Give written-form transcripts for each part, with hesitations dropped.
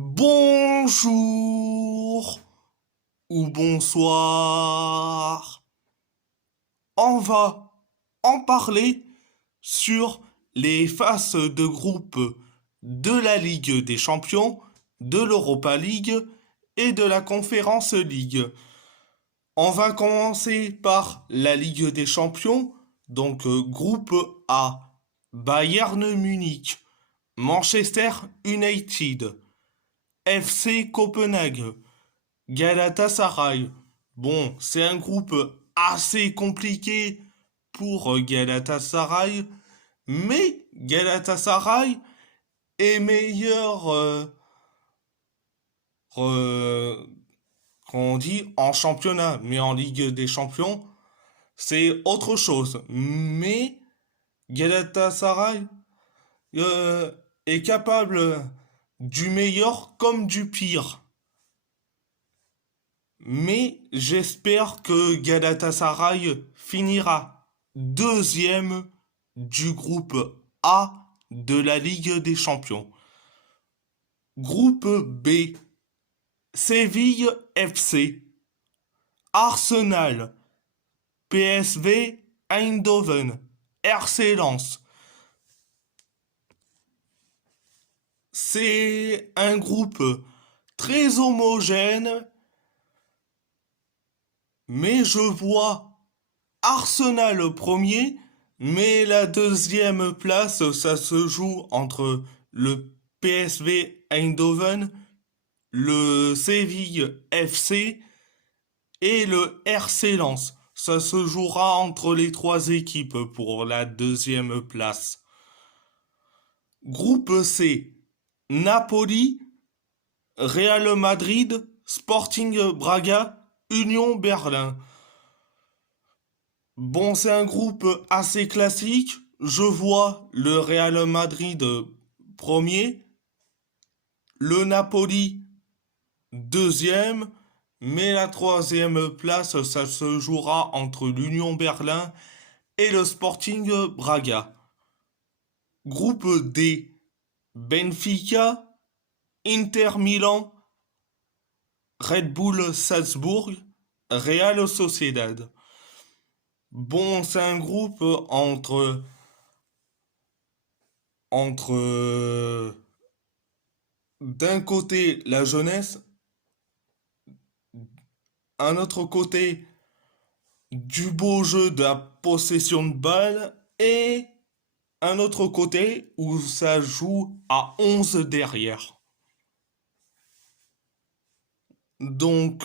Bonjour ou bonsoir. On va en parler sur les phases de groupe de la Ligue des Champions, de l'Europa League et de la Conference League. On va commencer par la Ligue des Champions, donc groupe A, Bayern Munich, Manchester United, FC Copenhague, Galatasaray. Bon, c'est un groupe assez compliqué pour Galatasaray, mais Galatasaray est meilleur, euh, qu'on dit, en championnat, mais en Ligue des Champions, c'est autre chose. Mais Galatasaray euh, est capable du meilleur comme du pire. Mais j'espère que Galatasaray finira deuxième du groupe A de la Ligue des Champions. Groupe B, Séville FC, Arsenal, PSV Eindhoven, RC Lens. C'est un groupe très homogène, mais je vois Arsenal premier, mais la deuxième place, ça se joue entre le PSV Eindhoven, le Séville FC et le RC Lens. Ça se jouera entre les trois équipes pour la deuxième place. Groupe C, Napoli, Real Madrid, Sporting Braga, Union Berlin. Bon, c'est un groupe assez classique. Je vois le Real Madrid premier, le Napoli deuxième, mais la troisième place, ça se jouera entre l'Union Berlin et le Sporting Braga. Groupe D, Benfica, Inter Milan, Red Bull Salzbourg, Real Sociedad. Bon, c'est un groupe entre d'un côté la jeunesse, un autre côté du beau jeu de la possession de balle et un autre côté où ça joue à 11 derrière. Donc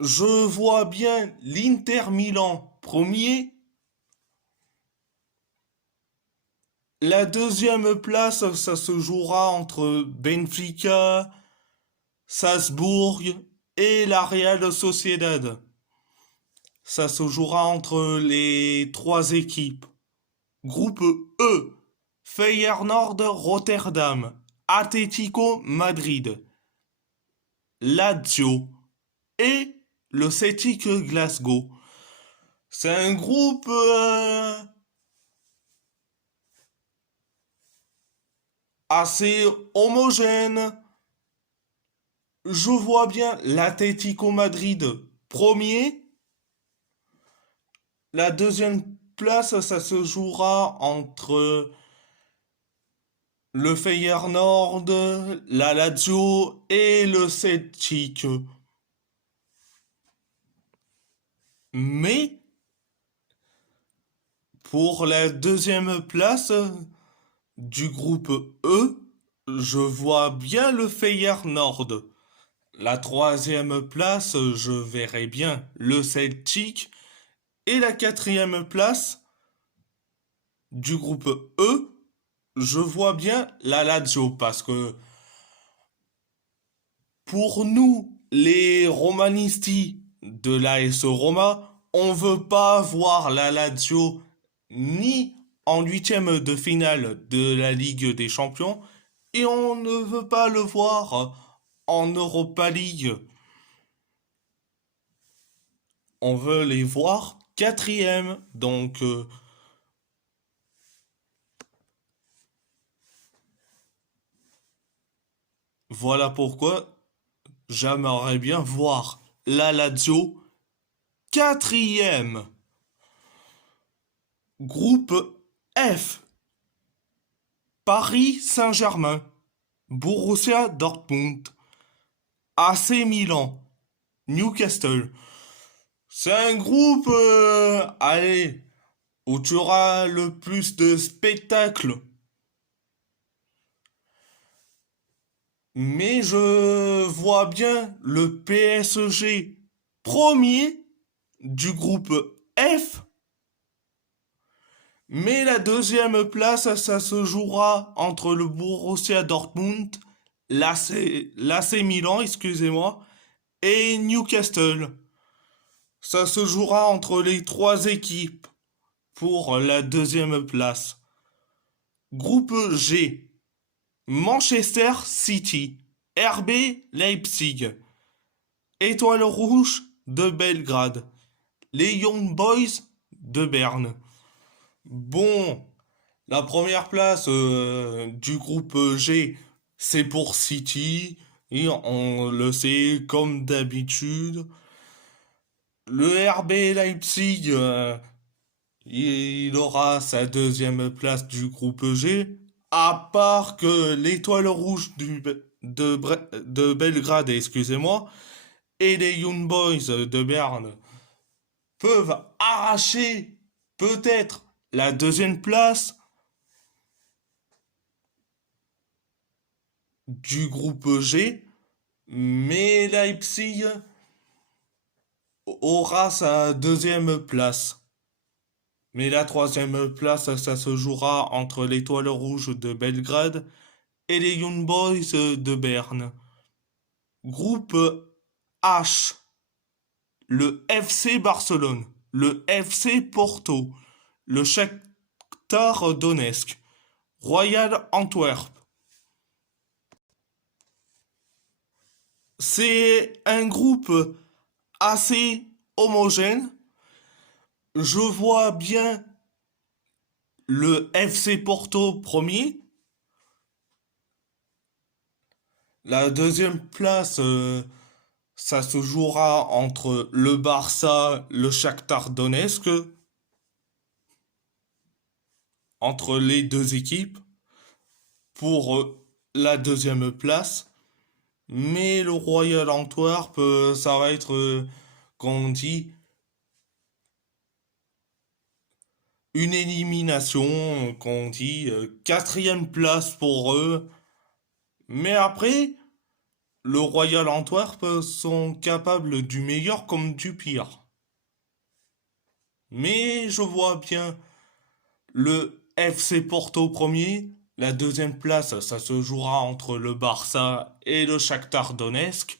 je vois bien l'Inter Milan premier. La deuxième place, ça se jouera entre Benfica, Salzbourg et la Real Sociedad. Ça se jouera entre les trois équipes. Groupe E, Feyenoord Rotterdam, Atlético Madrid, Lazio et le Celtic Glasgow. C'est un groupe assez homogène. Je vois bien l'Atlético Madrid premier. La deuxième place, ça se jouera entre le Feyenoord, la Lazio et le Celtic. Mais pour la deuxième place du groupe E, je vois bien le Feyenoord. La troisième place, je verrai bien le Celtic. Et la quatrième place du groupe E, je vois bien la Lazio parce que pour nous, les romanisti de l'AS Roma, on veut pas voir la Lazio ni en huitième de finale de la Ligue des Champions et on ne veut pas le voir en Europa League. On veut les voir quatrième. Donc Voilà pourquoi j'aimerais bien voir la Lazio quatrième. Groupe F. Paris Saint-Germain, Borussia Dortmund, AC Milan, Newcastle. C'est un groupe, allez, où tu auras le plus de spectacles. Mais je vois bien le PSG premier du groupe F. Mais la deuxième place, ça se jouera entre le Borussia Dortmund, l'AC Milan, excusez-moi, et Newcastle. Ça se jouera entre les trois équipes pour la deuxième place. Groupe G. Manchester City, RB Leipzig, Étoile Rouge de Belgrade, les Young Boys de Berne. Bon, la première place du groupe G, c'est pour City, et on le sait comme d'habitude. Le RB Leipzig, il aura sa deuxième place du groupe G, à part que l'Étoile Rouge de Belgrade, excusez-moi, et les Young Boys de Berne peuvent arracher peut-être la deuxième place du groupe G, mais Leipzig aura sa deuxième place. Mais la troisième place, ça se jouera entre l'Étoile Rouge de Belgrade et les Young Boys de Berne. Groupe H, le FC Barcelone, le FC Porto, le Shakhtar Donetsk, Royal Antwerp. C'est un groupe assez homogène. Je vois bien le FC Porto premier. La deuxième place, ça se jouera entre le Barça, le Shakhtar Donetsk, entre les deux équipes, pour la deuxième place. Mais le Royal Antwerp, ça va être, qu'on dit, une élimination, qu'on dit, quatrième place pour eux. Mais après, le Royal Antwerp sont capables du meilleur comme du pire. Mais je vois bien le FC Porto premier. La deuxième place, ça se jouera entre le Barça et le Shakhtar Donetsk.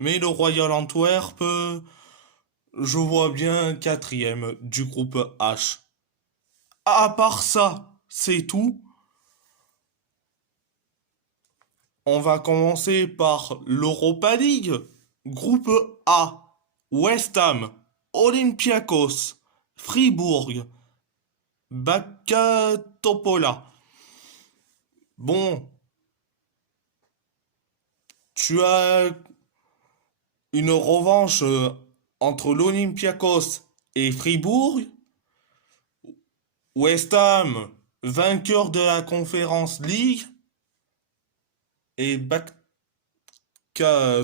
Mais le Royal Antwerp, je vois bien quatrième du groupe H. À part ça, c'est tout. On va commencer par l'Europa League. Groupe A. West Ham, Olympiakos, Fribourg, Bacca Topola. Bon, tu as une revanche entre l'Olympiakos et Fribourg. West Ham, vainqueur de la Conference League, et Bacca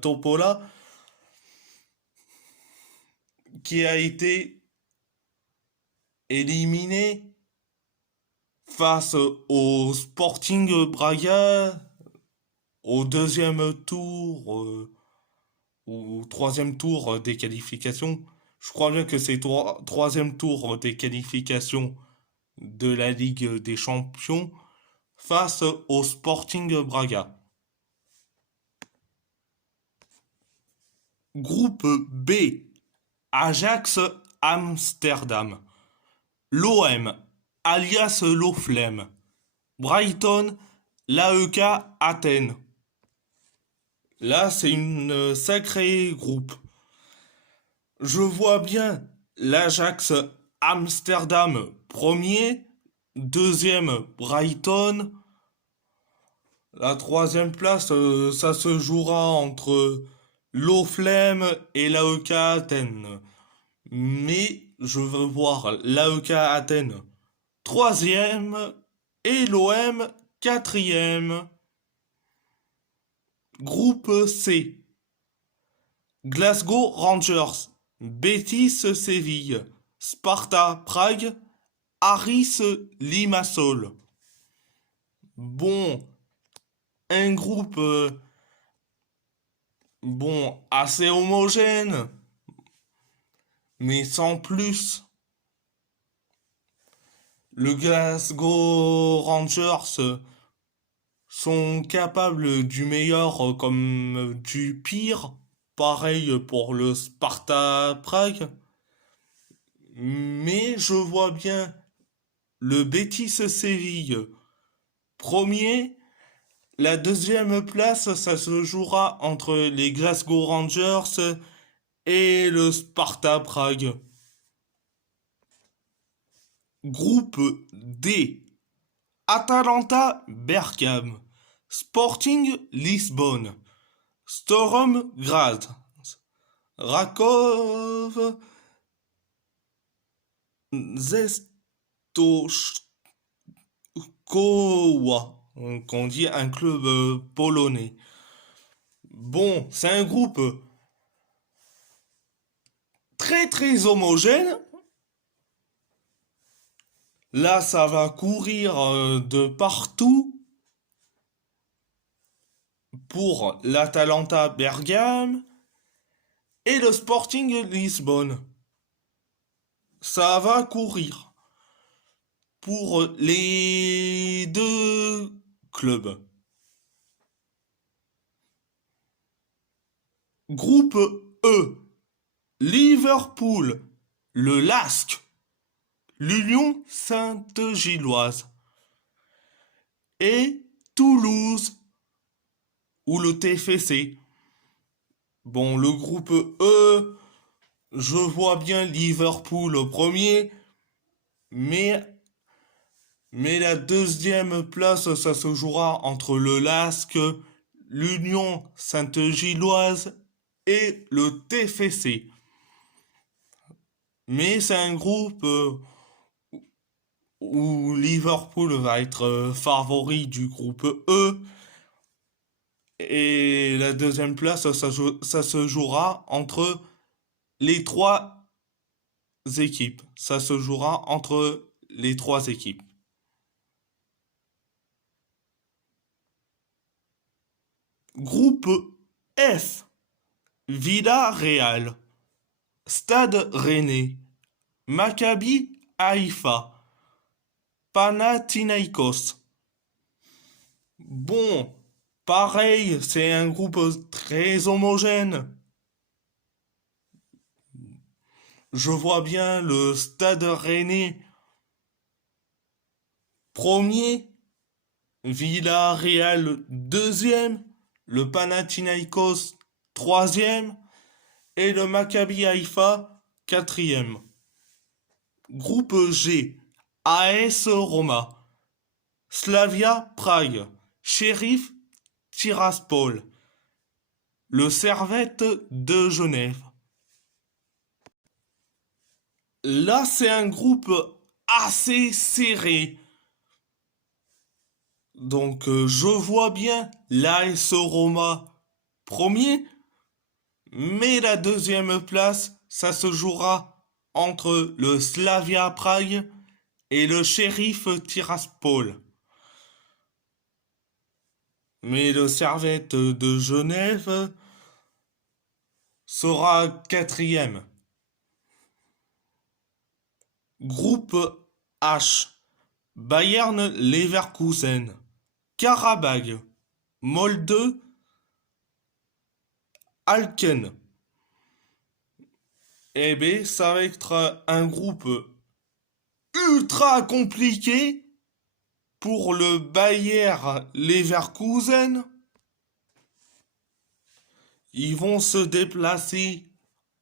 Topola, qui a été éliminé face au Sporting Braga au deuxième tour ou troisième tour des qualifications. Je crois bien que c'est troisième tour des qualifications de la Ligue des Champions face au Sporting Braga. Groupe B, Ajax Amsterdam, l'OM, alias l'Oflem, Brighton, l'AEK Athènes. Là, c'est une sacrée groupe. Je vois bien l'Ajax Amsterdam premier, deuxième Brighton. La troisième place, ça se jouera entre l'Oflem et l'AEK Athènes. Mais je veux voir l'AEK Athènes troisième et l'OM quatrième. Groupe C. Glasgow Rangers, Betis Séville, Sparta Prague, Aris Limassol. Bon, un groupe assez homogène, mais sans plus. Le Glasgow Rangers sont capables du meilleur comme du pire. Pareil pour le Sparta Prague. Mais je vois bien le Betis Séville premier. La deuxième place, ça se jouera entre les Glasgow Rangers et le Sparta Prague. Groupe D. Atalanta Bergame, Sporting Lisbonne, Sturm Graz, Rakov Zestochowa, qu'on dit un club polonais. Bon, c'est un groupe très très homogène. Là, ça va courir de partout pour l'Atalanta Bergame et le Sporting Lisbonne. Ça va courir pour les deux clubs. Groupe E. Liverpool, le LASK, l'Union Sainte-Gilloise et Toulouse ou le TFC. Bon, le groupe E, je vois bien Liverpool au premier, mais la deuxième place, ça se jouera entre le LASK, l'Union Sainte-Gilloise et le TFC. Mais c'est un groupe où Liverpool va être favori du groupe E. Et la deuxième place, ça se jouera entre les trois équipes. Ça se jouera entre les trois équipes. Groupe F. Villarreal, Stade Rennais, Maccabi Haïfa, Panathinaikos. Bon, pareil, c'est un groupe très homogène. Je vois bien le Stade Rennais premier, Villarreal deuxième, le Panathinaikos troisième et le Maccabi Haïfa quatrième. Groupe G, AS Roma, Slavia Prague, Sheriff Tiraspol, le Servette de Genève. Là, c'est un groupe assez serré. Donc, je vois bien l'AS Roma premier, mais la deuxième place, ça se jouera entre le Slavia Prague et le Sheriff Tiraspol. Mais le Servette de Genève sera quatrième. Groupe H. Bayern Leverkusen, Karabag, Molde, Alken. Eh bien, ça va être un groupe ultra compliqué pour le Bayer Leverkusen. Ils vont se déplacer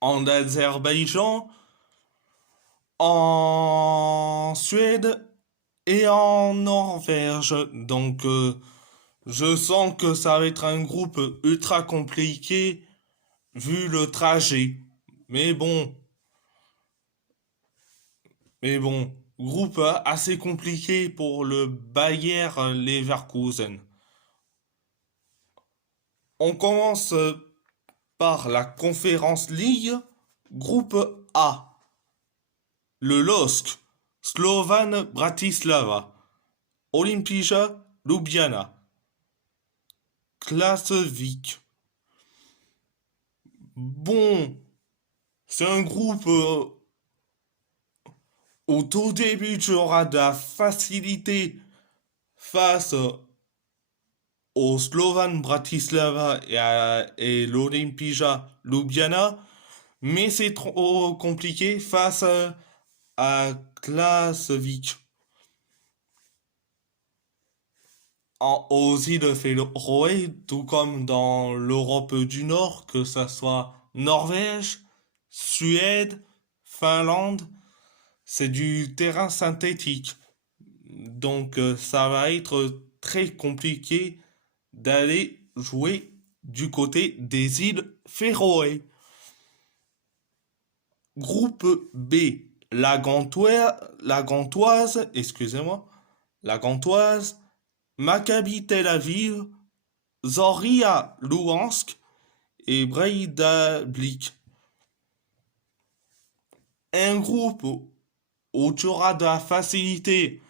en Azerbaïdjan, en Suède et en Norvège. Donc, Je sens que ça va être un groupe ultra compliqué vu le trajet. Mais bon, mais bon, groupe assez compliqué pour le Bayer Leverkusen. On commence par la Conférence League, groupe A. Le LOSC, Slovan Bratislava, Olimpija Ljubljana, Klasvik. Bon, c'est un groupe au tout début, tu auras de la facilité face au Slovan Bratislava et l'Olimpija Ljubljana, mais c'est trop compliqué face à Klasvik. Aux îles Féroé, tout comme dans l'Europe du Nord, que ça soit Norvège, Suède, Finlande, c'est du terrain synthétique. Donc ça va être très compliqué d'aller jouer du côté des îles Féroé. Groupe B, la Gantoise, excusez-moi, la Gantoise, Maccabi Tel Aviv, Zoria Louhansk et Breidablik. Un groupe où tu auras de la facilité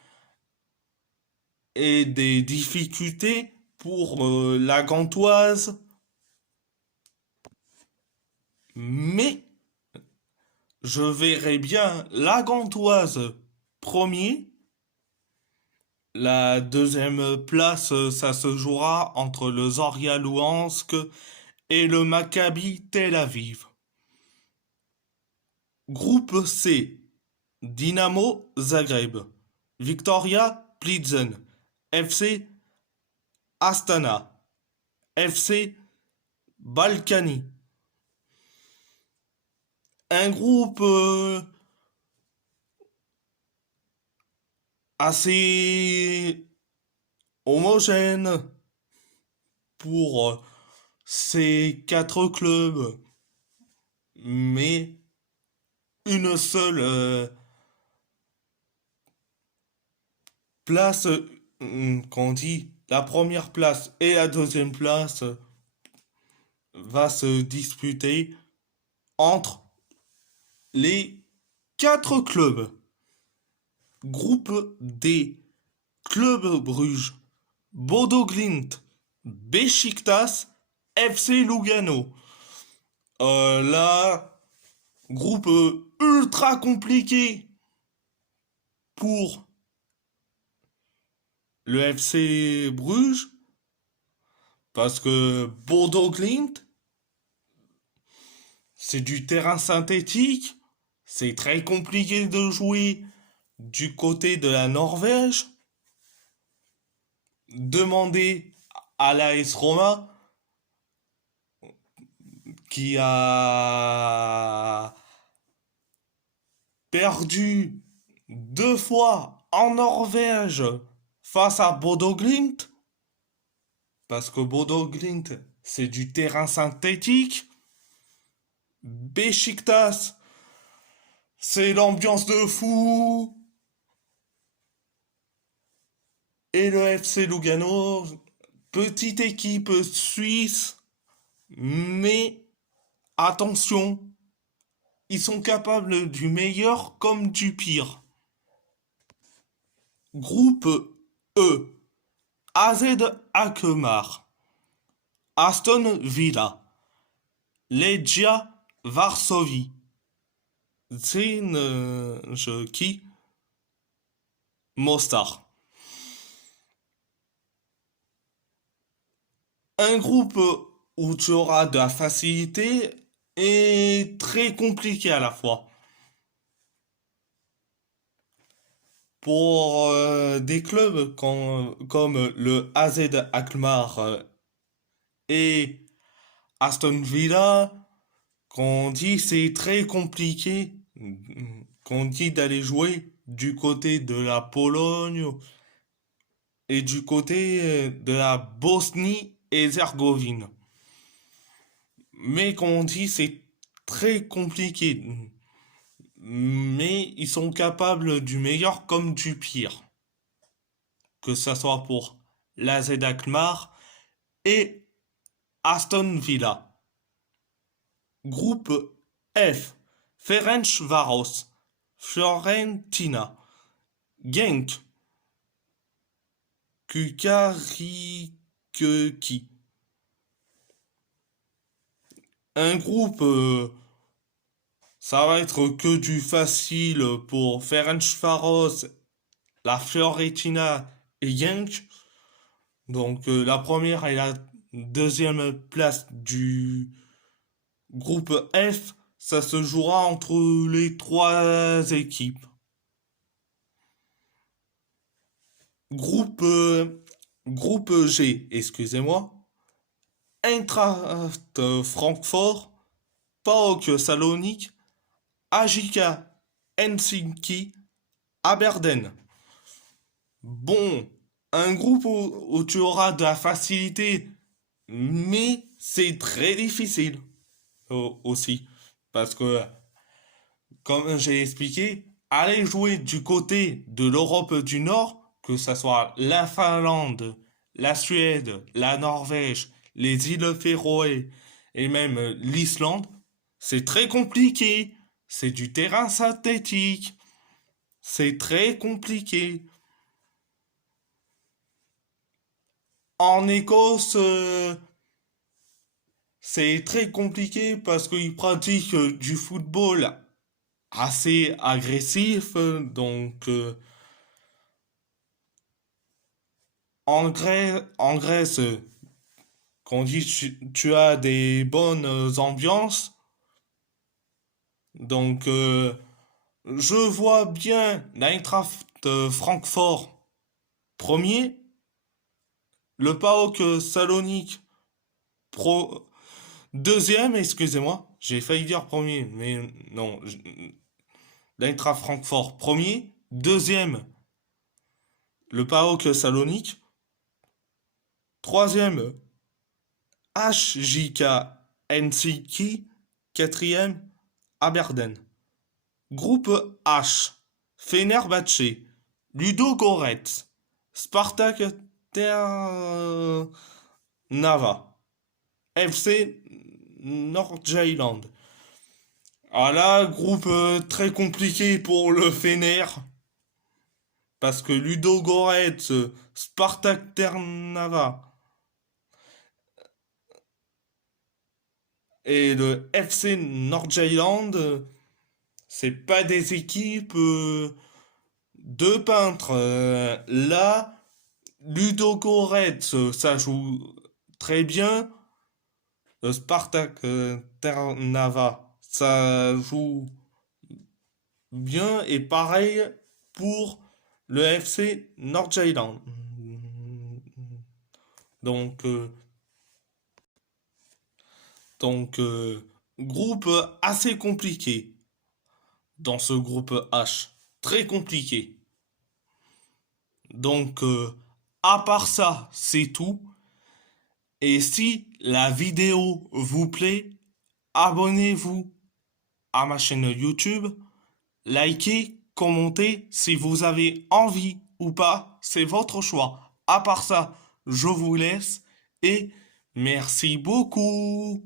et des difficultés pour la Gantoise, mais je verrai bien la Gantoise premier. La deuxième place, ça se jouera entre le Zoria Louhansk et le Maccabi Tel Aviv. Groupe C, Dynamo Zagreb, Victoria Plzen, FC Astana, FC Balkany. Un groupe assez homogène pour ces quatre clubs, mais une seule place, qu'on dit la première place et la deuxième place, va se disputer entre les quatre clubs. Groupe D, Club Bruges, Bodo Glimt, Beşiktaş, FC Lugano. Là, groupe ultra compliqué pour le FC Bruges, parce que Bodo Glimt, c'est du terrain synthétique, c'est très compliqué de jouer du côté de la Norvège. Demandez à l'AS Roma qui a perdu deux fois en Norvège face à Bodo Glimt, parce que Bodo Glimt, c'est du terrain synthétique. Beşiktaş, c'est l'ambiance de fou. Et le FC Lugano, petite équipe suisse, mais attention, ils sont capables du meilleur comme du pire. Groupe E, AZ Alkmaar, Aston Villa, Legia Varsovie, Zrinjski Mostar. Un groupe où tu auras de la facilité et très compliqué à la fois. Pour des clubs comme le AZ Alkmaar et Aston Villa, qu'on dit c'est très compliqué, qu'on dit d'aller jouer du côté de la Pologne et du côté de la Bosnie-Herzégovine. Mais comme on dit, c'est très compliqué. Mais ils sont capables du meilleur comme du pire. Que ça soit pour l'AZ Alkmaar et Aston Villa. Groupe F. Ferencváros, Fiorentina, Genk, Kukariki. Un groupe, ça va être que du facile pour Ferencváros, la Fiorentina et Genk. Donc la première et la deuxième place du groupe F, ça se jouera entre les trois équipes. Groupe, groupe G, excusez-moi. Eintracht Francfort, PAOK Salonique, AJK Helsinki, Aberdeen. Bon, un groupe où tu auras de la facilité, mais c'est très difficile aussi. Parce que, comme j'ai expliqué, aller jouer du côté de l'Europe du Nord, que ce soit la Finlande, la Suède, la Norvège, les îles Féroé et même l'Islande, c'est très compliqué. C'est du terrain synthétique. C'est très compliqué. En Écosse, c'est très compliqué parce qu'ils pratiquent du football assez agressif. Donc, en Grèce, quand on dit tu as des bonnes ambiances, donc je vois bien l'Eintracht Francfort premier, le PAOK Salonique pro deuxième, excusez-moi, j'ai failli dire premier, mais non, l'Eintracht Francfort premier, deuxième le PAOK Salonique, troisième HJK Helsinki, quatrième Aberdeen. Groupe H. Fenerbahçe, Ludo Goretz, Spartak Trnava, FC Nordjylland. Ah là, groupe très compliqué pour le Fener. Parce que Ludo Goretz, Spartak Trnava et le FC Nordjylland, c'est pas des équipes de peintres. Là, Ludo Goretz, ça joue très bien. Le Spartak Trnava, ça joue bien. Et pareil pour le FC Nordjylland. Donc, donc groupe assez compliqué dans ce groupe H. Très compliqué. Donc, à part ça, c'est tout. Et si la vidéo vous plaît, abonnez-vous à ma chaîne YouTube, likez, commentez si vous avez envie ou pas, c'est votre choix. À part ça, je vous laisse et merci beaucoup.